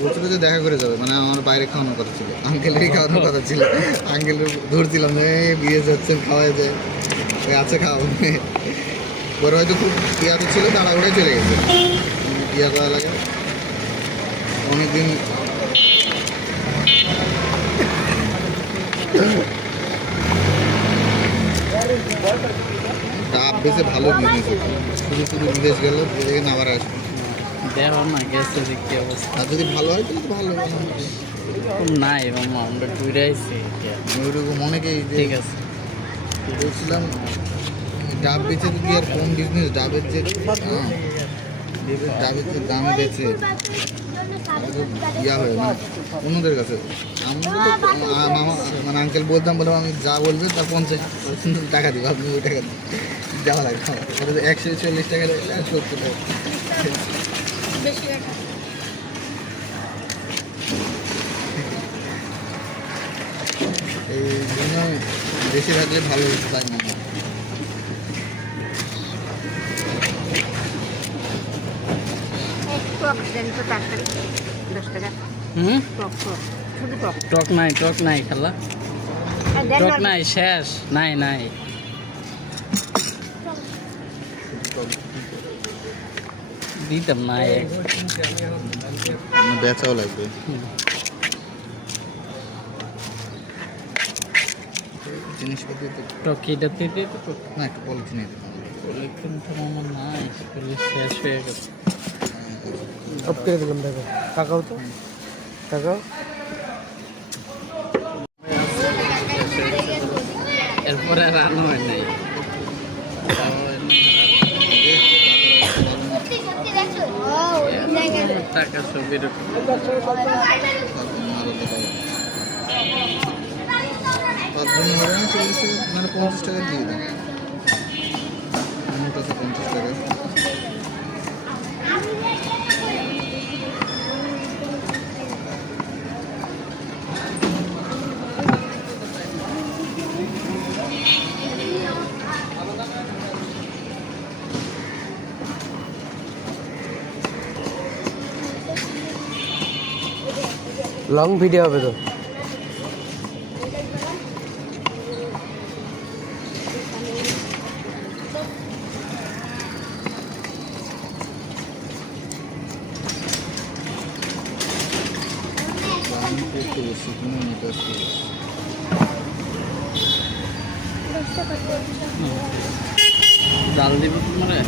বলছিল যে দেখা করে যাবে, মানে আমার বাইরে খাওয়ানোর কথা ছিল, আঙ্কেলেরই খাওয়ানোর কথা ছিল। আঙ্কেলের ধরছিলাম যে বিয়ে যাচ্ছেন, খাওয়াই যায়, ওই আছে খাওয়াবো। পরে হয়তো খুব ইয়াতে ছিল, তাড়াহুড়ায় চলে গেছে। ইয়া করা লাগে অনেকদিন। ডাব বেশি ভালো বিজনেস, শুধু শুধু বিদেশ গেল, দেখে না আবার আসবে। দেখো না গেছে যে কি অবস্থা। আর যদি ভালো হয় তাহলে তো ভালো। নাই মামা, আমরা ঘুরে আইছি। ওইরকম অনেকেই ঠিক আছে, বলছিলাম ডাব বেচে যদি আর কম বিজনেস, ডাবের যে ডাবের যে দামে বেচে ইয়া হয়, মানে অন্যদের কাছে। আমি মামা মানে আঙ্কেল বলতাম, বললাম আমি যা বলবে তার 50% টাকা দিব, আপনি ওই টাকা যাওয়া লাগবে। 140 টাকা 70 টাকা। এই জন্য বেশি থাকলে ভালো তাই না। টক নাই খালা, টক নাই, শেষ নাই নাই। দিতাম না, বেচাও লাগবে। জিনিসপত্র টকিটাতে না, একটা পলিথিনে পলিথিন তো আমার নাই, শেষ হয়ে গেছে। সব করে দিলাম, দেখো টাকাও তো টাকাও। এরপরে রান্না হয় নাই। টাকা সব এরকম। মানে 50 টাকা দিয়ে দেন, আমার কাছে 50 টাকা। লং ভিডিও হবে তো। জাল দিব তোমার।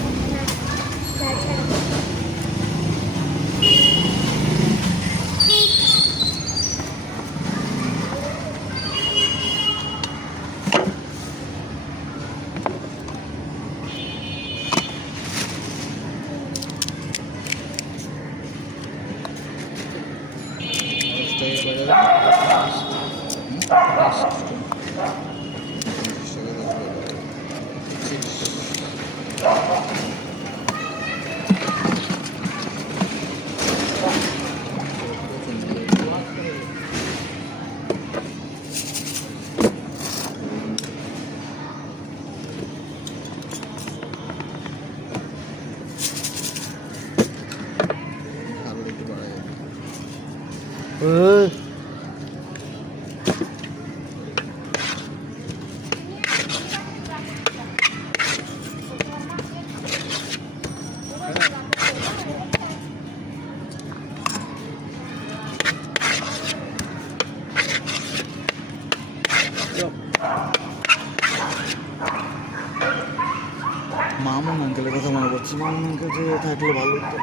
মামুন আঙ্কেলের কথা মনে পড়ছে, মামুন আঙ্কেল যে থাকলে ভালো হতো।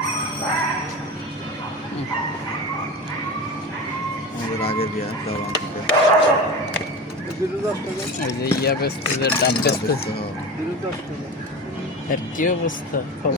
আমাদের আগের বিয়া দাও আঙ্কেল, ওই যে ইয়া বেচতেছে, ডাব বেচতেছে, হ্যাঁ। এর কি অবস্থা?